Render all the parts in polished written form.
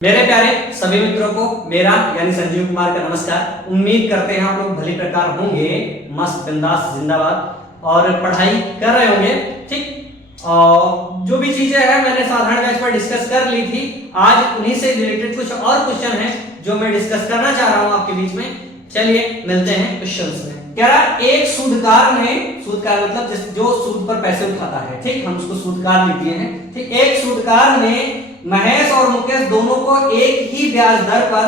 मेरे प्यारे सभी मित्रों को मेरा यानी संजीव कुमार का नमस्कार। उम्मीद करते हैं आप लोग भली प्रकार होंगे, मस्त बिंदास जिंदाबाद और पढ़ाई कर रहे होंगे। ठीक, और जो भी चीजें हैं मैंने साधारण बैच पर डिस्कस कर ली थी। आज उन्हीं से रिलेटेड कुछ और क्वेश्चन हैं जो मैं डिस्कस करना चाह रहा हूं आपके बीच में। चलिए मिलते हैं क्वेश्चंस में। कह रहा एक सूदकार ने, सूदकार मतलब जो सूद पर पैसे उठाता है, ठीक, हम उसको सूदकार लिख दिए हैं। ठीक, एक सूदकार ने महेश और मुकेश दोनों को एक ही ब्याज दर पर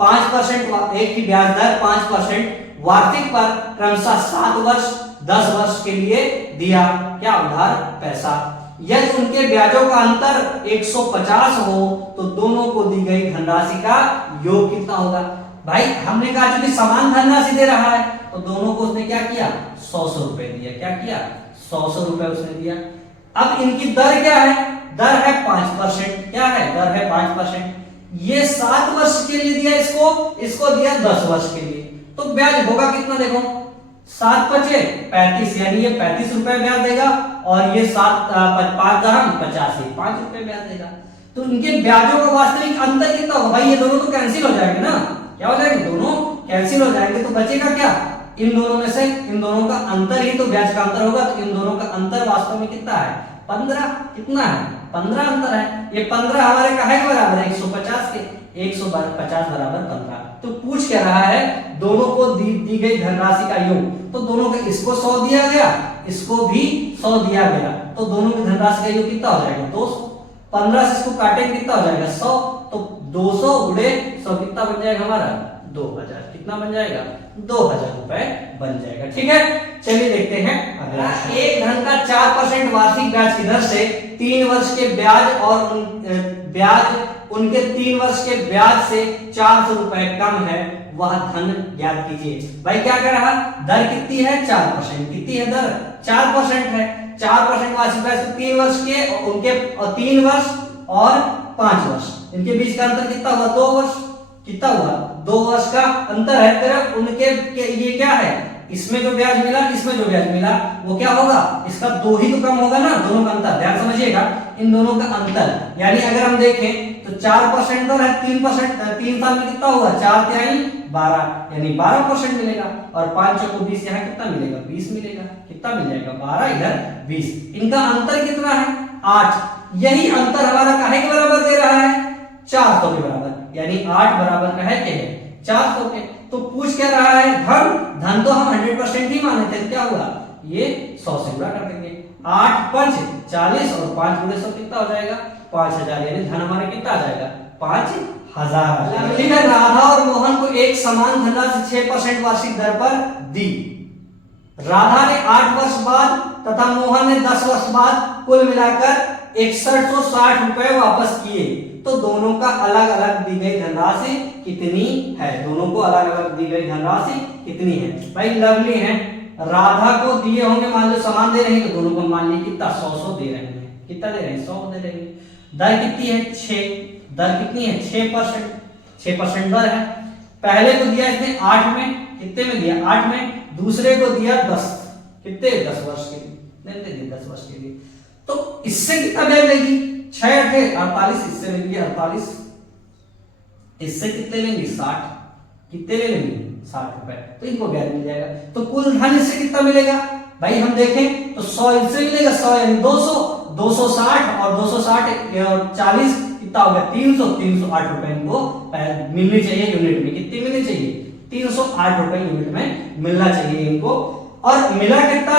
5% एक ही ब्याज दर 5% वार्षिक पर क्रमशः 7 वर्ष 10 वर्ष के लिए दिया। क्या? उधार पैसा। यदि उनके ब्याजों का अंतर 150 हो तो दोनों को दी गई धनराशि का योग कितना होगा? भाई हमने कहा चूंकि समान धनराशि दे रहा है तो दोनों को उसने क्या किया? 100 रुपए दिया। क्या किया? 100 रुपए उसने दिया। अब इनकी दर क्या है? दर है 5%। क्या है? दर है 5%। ये 7 वर्ष के लिए दिया, इसको दिया 10 वर्ष के लिए, तो ब्याज होगा कितना? देखो 7 पचे 35, यानी ये 35 रुपए ब्याज देगा और ये 5 5 रुपए ब्याज देगा। तो इनके ब्याजों का वास्तविक अंतर कितना होगा? भाई ये दोनों तो कैंसिल हो जाएंगे ना। क्या हो जाएंगे? दोनों कैंसिल हो जाएंगे तो बचेगा क्या? इन दोनों में से इन दोनों का अंतर ही तो ब्याज का अंतर होगा। तो इन दोनों का अंतर वास्तव में कितना है? 15। कितना है? 15 अंतर है। ये 15 हमारे काहे के बराबर है? 150 के। 150 बराबर 15। तो पूछ क्या रहा है? दोनों को दी गई धनराशि का योग। तो दोनों का, इसको 100 दिया गया, इसको भी 100 दिया गया, तो दोनों की धनराशि का योग कितना हो जाएगा? 200। 15 से इसको काटेंगे कितना हो जाएगा? 100। तो 200 गुणे 100 कितना बन जाएगा हमारा? 2000। कितना बन जाएगा? 2000 रुपए बन जाएगा। ठीक है, चलिए देखते हैं अगला। एक धन का 4% वार्षिक ब्याज की दर से 3 वर्ष के ब्याज और उनके 3 वर्ष के ब्याज से 400 रुपए कम है, वह धन ज्ञात कीजिए। भाई क्या कर रहा? दर कितनी है? 4%। कितनी है दर? 4% है। 4% वार्षिक ब्याज 3 वर्ष के, उनके 3 वर्ष और 5 वर्ष, इनके बीच का अंतर कितना हुआ? 2 वर्ष। कितना हुआ? 2 वर्ष का अंतर है। फिर उनके ये क्या है? इसमें जो ब्याज मिला, इसमें जो ब्याज मिला, वो क्या होगा? इसका 2 ही तो कम होगा ना, दोनों का अंतर। ध्यान समझिएगा, इन दोनों का अंतर, यानी अगर हम देखें तो 4% दर है, 3%, 3 साल में कितना होगा? 4 तिहाई 12, यानी 12% मिलेगा। और 5 चौको 20, यहाँ कितना मिलेगा? 20 मिलेगा। कितना मिल जाएगा? 12, इधर 20। इनका अंतर कितना है? 8। यही अंतर हमारा काहे के बराबर दे रहा है? 400 के बराबर, यानी 8 बराबर का है 400 के। तो पूछ क्या रहा है? धन तो हम 100% ही माने थे, क्या हुआ? ये 100 से गुणा कर देंगे। 8 5 40 और 5 गुणे 100 कितना हो जाएगा? 5000, यानी धन हमारा कितना आ जाएगा? 5000। ठीक है, राधा और मोहन को एक समान धनराशि 6% वार्षिक दर पर दी। राधा ने 8 वर्ष बाद तथा मोहन ने 10 वर्ष बाद कुल मिलाकर 6160 रुपए वापस किए, तो दोनों का अलग अलग दी गई धनराशि कितनी है? दोनों को अलग अलग दी गई धनराशि कितनी है? भाई लवली है, राधा को दिए होंगे, मान लो समान दे रहे हैं, तो दोनों को मान ली कितना? 100 दे रहे हैं। कितना दे रहे हैं? 100 दे रहे हैं। दर कितनी है? 6। दर कितनी है? 6%। 6% दर है। पहले को दिया इसने 8 में, कितने में दिया? 8 में। दूसरे को दिया 10, कितने? 10 वर्ष के लिए, 10 वर्ष के लिए। तो इससे कितना ब्याज लेगी? 6 8 48, इससे लेंगे 48, इससे कितने लेंगे? 60। कितने ले लेंगे? 60 रुपए। तो इनको ब्याज मिल जाएगा। तो कुल धन इससे कितना मिलेगा? भाई हम देखें तो 100 इससे मिलेगा, 100 यानी 200, 260 और 260 और 40 कितना हो गया? 300। 308 रुपए इनको मिलनी चाहिए यूनिट में। कितनी मिलनी चाहिए? 308 रुपए यूनिट में मिलना चाहिए इनको। और मिला कितना?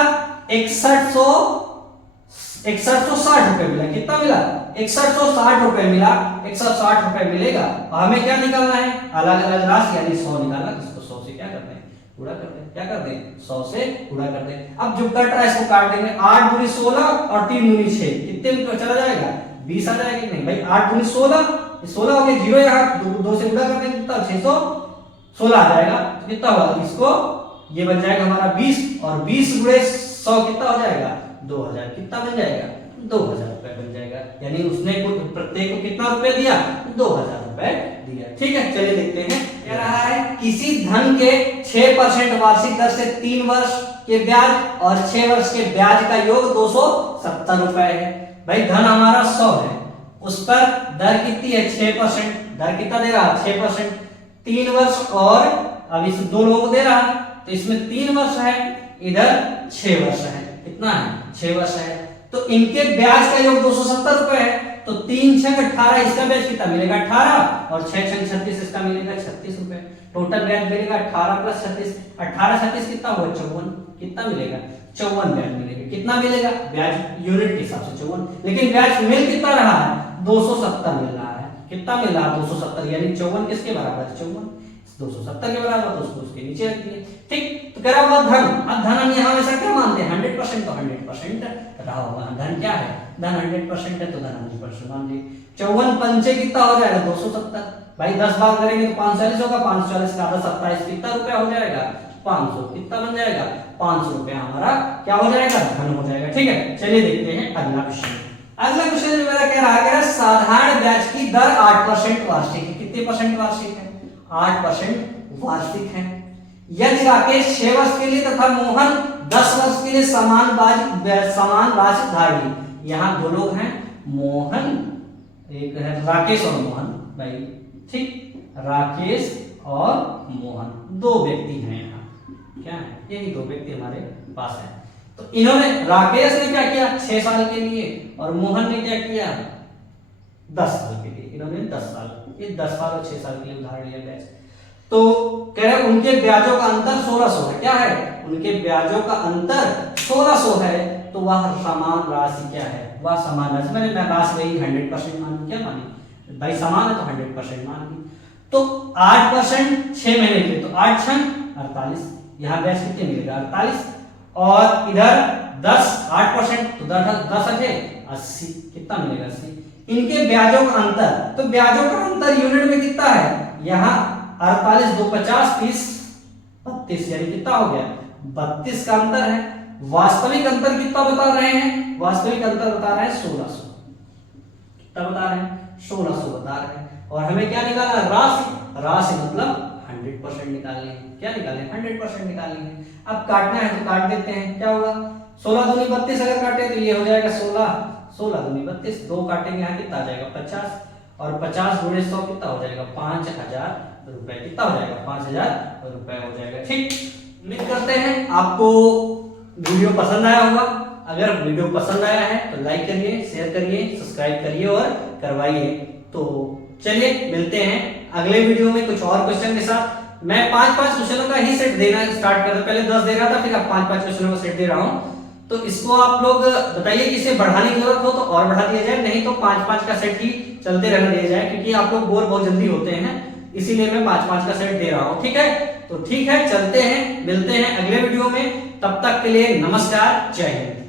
6160 रुपए मिला। कितना मिला? 6160 रुपए मिला। 160 रुपए मिलेगा। हमें क्या निकालना है? अलग अलग राशि, यानी 100 निकालना। इसको 100 से क्या करते हैं? गुणा करते हैं। क्या करते हैं? 100 से गुणा करते हैं। अब जो कट रहा है इसको काट देंगे। 8 दूनी 16 और 3 दूनी 6, कितने में चला जाएगा? 20 आ जाएगा। नहीं भाई 8 दूनी 16, 16 हो गया, 0 यहाँ 2 से गुणा कर देंगे, कितना? 616 आ जाएगा। तो कितना होगा? इसको ये बन जाएगा हमारा 20, और 20 गुणे 100 कितना हो जाएगा? 2000। कितना बन जाएगा? 2000 रुपए बन जाएगा। यानी उसने प्रत्येक को कितना रुपए दिया? 2000 रुपए दिया। ठीक है, चलिए देखते हैं। कह रहा है किसी धन के 6% वार्षिक दर से 3 वर्ष के ब्याज और 6 वर्ष के ब्याज का योग 270 रुपए है। भाई धन हमारा 100 है, उस पर दर कितनी है? 6%। दर कितना दे रहा 6%, 3 वर्ष और अब इस 2 लोगों को दे रहा, तो इसमें 3 वर्ष है, इधर 6 वर्ष है, कितना है 6 वर्ष है। तो इनके ब्याज का योग 270 रुपए है, तो 3 छंग 18, इसका ब्याज कितना मिलेगा 18 और 6 छंग 36, इसका मिलेगा 36 रुपए। टोटल ब्याज मिलेगा 18 प्लस 36, 18 36 कितना हुआ 54, कितना मिलेगा 54 ब्याज मिलेगा। कितना मिलेगा ब्याज यूनिट के हिसाब से 54, लेकिन ब्याज मिल कितना रहा है 270 मिल रहा है। कितना मिल रहा है 270, यानी 54 किसके बराबर है 54 270 के बराबर, तो उसको उसके नीचे रख दिए। ठीक, तो कह रहा हुआ धन, अब धन हम यहाँ हमेशा क्या मानते हैं 100%, तो 100% रहा होगा। धन क्या है, धन 100% है, तो धन 100% मान लीजिए। 54 पंचे कितना हो जाएगा 270, भाई 10 बार करेंगे तो 540 होगा, 540 का आधा 27 कितना रुपया हो जाएगा 500, कितना बन जाएगा 500 रुपया हमारा क्या हो जाएगा धन हो जाएगा। ठीक है, चलिए देखते हैं अगला क्वेश्चन। अगला क्वेश्चन जो मेरा कह रहा है साधारण ब्याज की दर 8% वार्षिक है। कितने परसेंट वार्षिक है 8% वार्षिक है। यदि राकेश 6 वर्ष के लिए तथा मोहन 10 वर्ष के लिए समान राशि धारी, यहाँ 2 लोग हैं मोहन, एक है राकेश और मोहन भाई, ठीक, राकेश और मोहन 2 व्यक्ति हैं यहाँ, क्या है यही 2 व्यक्ति हमारे पास है। तो इन्होंने राकेश ने क्या किया 6 साल के लिए और मोहन ने क्या किया 10 साल के लिए, इन्होंने 10 साल, ये 10 साल और 6 साल के लिए उधार लिया ब्याज। तो कह रहे उनके ब्याजों का अंतर 1600 है, क्या है उनके ब्याजों का अंतर 1600 है, तो वह समान राशि क्या है, वह समान राशि, मैंने राशि वही 100% मानी, क्या मानी भाई समान है तो 100% मान ली। तो 8% 6 महीने के लिए, तो 8 छंग 48, यहाँ ब्याज कितने मिलेगा 48, और इधर 10 8% तो 10 है 80, कितना मिलेगा 80। इनके ब्याजों का अंतर, तो ब्याजों का अंतर यूनिट में कितना है, यहाँ 48 2 50 30 32, यानी कितना हो गया 32 का अंतर है। वास्तविक अंतर कितना बता रहे हैं, वास्तविक अंतर बता रहे हैं 1600, कितना बता रहे हैं 1600 बता रहे हैं। और हमें क्या निकालना राशि, राशि मतलब 100% निकालनी है, क्या निकालनी है 100% निकालनी है। अब काटना है तो काट देते हैं, क्या होगा 16 दूनी 32, अगर काटे तो ये हो जाएगा 16 दूनी 32, 2 काटेंगे यहाँ कितना आ जाएगा 50, और 50 गुणे 100 कितना हो जाएगा 5000 रुपए, कितना हो जाएगा 5000 रुपए हो जाएगा। ठीक, उम्मीद करते हैं आपको वीडियो पसंद आया होगा। अगर वीडियो पसंद आया है तो लाइक करिए, शेयर करिए, सब्सक्राइब करिए और करवाइए। तो चलिए मिलते हैं अगले वीडियो में कुछ और क्वेश्चन के साथ। मैं 5-5 क्वेश्चनों का ही सेट देना स्टार्ट कर, पहले 10 दे रहा था, फिर अब 5-5 क्वेश्चनों का सेट दे रहा हूं। तो इसको आप लोग बताइए कि इसे बढ़ाने की जरूरत हो तो और बढ़ा दिया जाए, नहीं तो 5-5 का सेट ही चलते रहने दिया जाए, क्योंकि आप लोग बोर बहुत जल्दी होते हैं, इसीलिए मैं 5-5 का सेट दे रहा हूं। ठीक है, तो ठीक है, चलते हैं, मिलते हैं अगले वीडियो में। तब तक के लिए नमस्कार, जय हिंद।